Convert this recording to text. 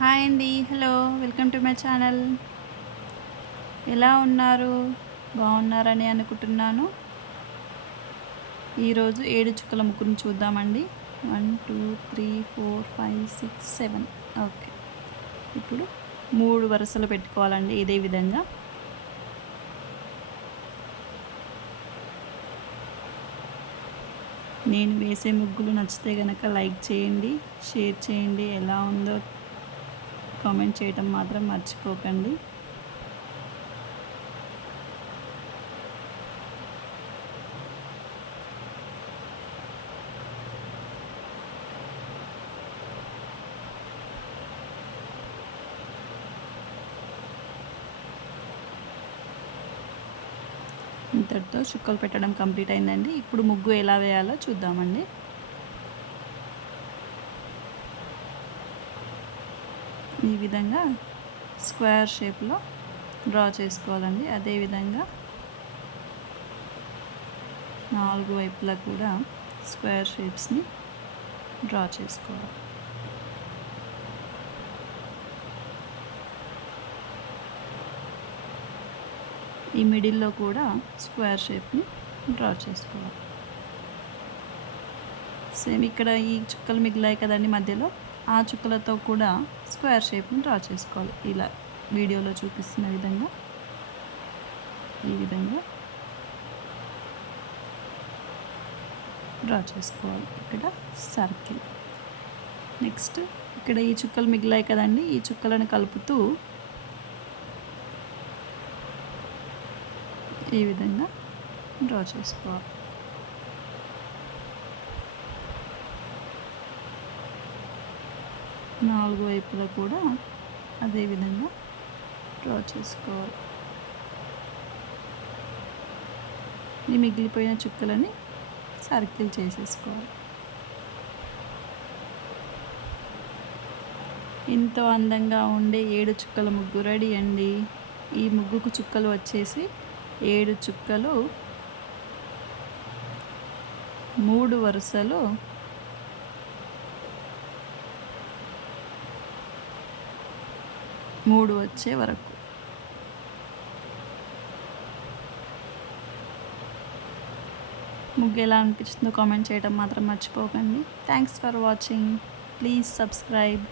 Hi అండి. Hello. Welcome to my channel. ఎలా ఉన్నారు? బాగున్నారని అనుకుంటున్నాను. ఈరోజు 7 చుక్కల ముగ్గుని చూద్దామండి. 1, 2, 3, 4, 5, 6, 7. ఓకే. ఇప్పుడు 3 వరుసలు పెట్టుకోవాలండి ఇదే విధంగా. నేను వేసే ముగ్గులు నచ్చితే గనక లైక్ చేయండి, షేర్ చేయండి. ఎలా ఉందో కామెంట్ చేయటం మాత్రం మర్చిపోకండి. ఇంతటితో చుక్కలు పెట్టడం కంప్లీట్ అయిందండి. ఇప్పుడు ముగ్గు ఎలా వేయాలో చూద్దామండి. ఈ విధంగా స్క్వేర్ షేప్లో డ్రా చేసుకోవాలండి. అదేవిధంగా 4 వైపులా కూడా స్క్వేర్ షేప్స్ని డ్రా చేసుకోవాలి. ఈ మిడిల్లో కూడా స్క్వేర్ షేప్ని డ్రా చేసుకోవాలి. సేమ్ ఇక్కడ ఈ చుక్కలు మిగిలాయి కదండి మధ్యలో, ఆ చుక్కలతో కూడా స్క్వేర్ షేప్ని డ్రా చేసుకోవాలి. ఇలా వీడియోలో చూపిస్తున్న విధంగా ఈ విధంగా డ్రా చేసుకోవాలి. ఇక్కడ సర్కిల్. నెక్స్ట్ ఇక్కడ ఈ చుక్కలు మిగిలాయి కదండి, ఈ చుక్కలను కలుపుతూ ఈ విధంగా డ్రా చేసుకోవాలి. నాలుగు వైపులా కూడా అదే విధంగా డ్రా చేసుకోవాలి. ఈ మిగిలిపోయిన చుక్కలని సర్కిల్ చేసేసుకోవాలి. ఎంతో అందంగా ఉండే 7 చుక్కల ముగ్గు రెడీ అండి. ఈ ముగ్గుకు చుక్కలు వచ్చేసి 7 చుక్కలు, 3 వరుసలు, 3 వచ్చే వరకు. ముగ్గు ఎలా అనిపిస్తుందో కామెంట్ చేయడం మాత్రం మర్చిపోకండి. Thanks for watching. Please subscribe.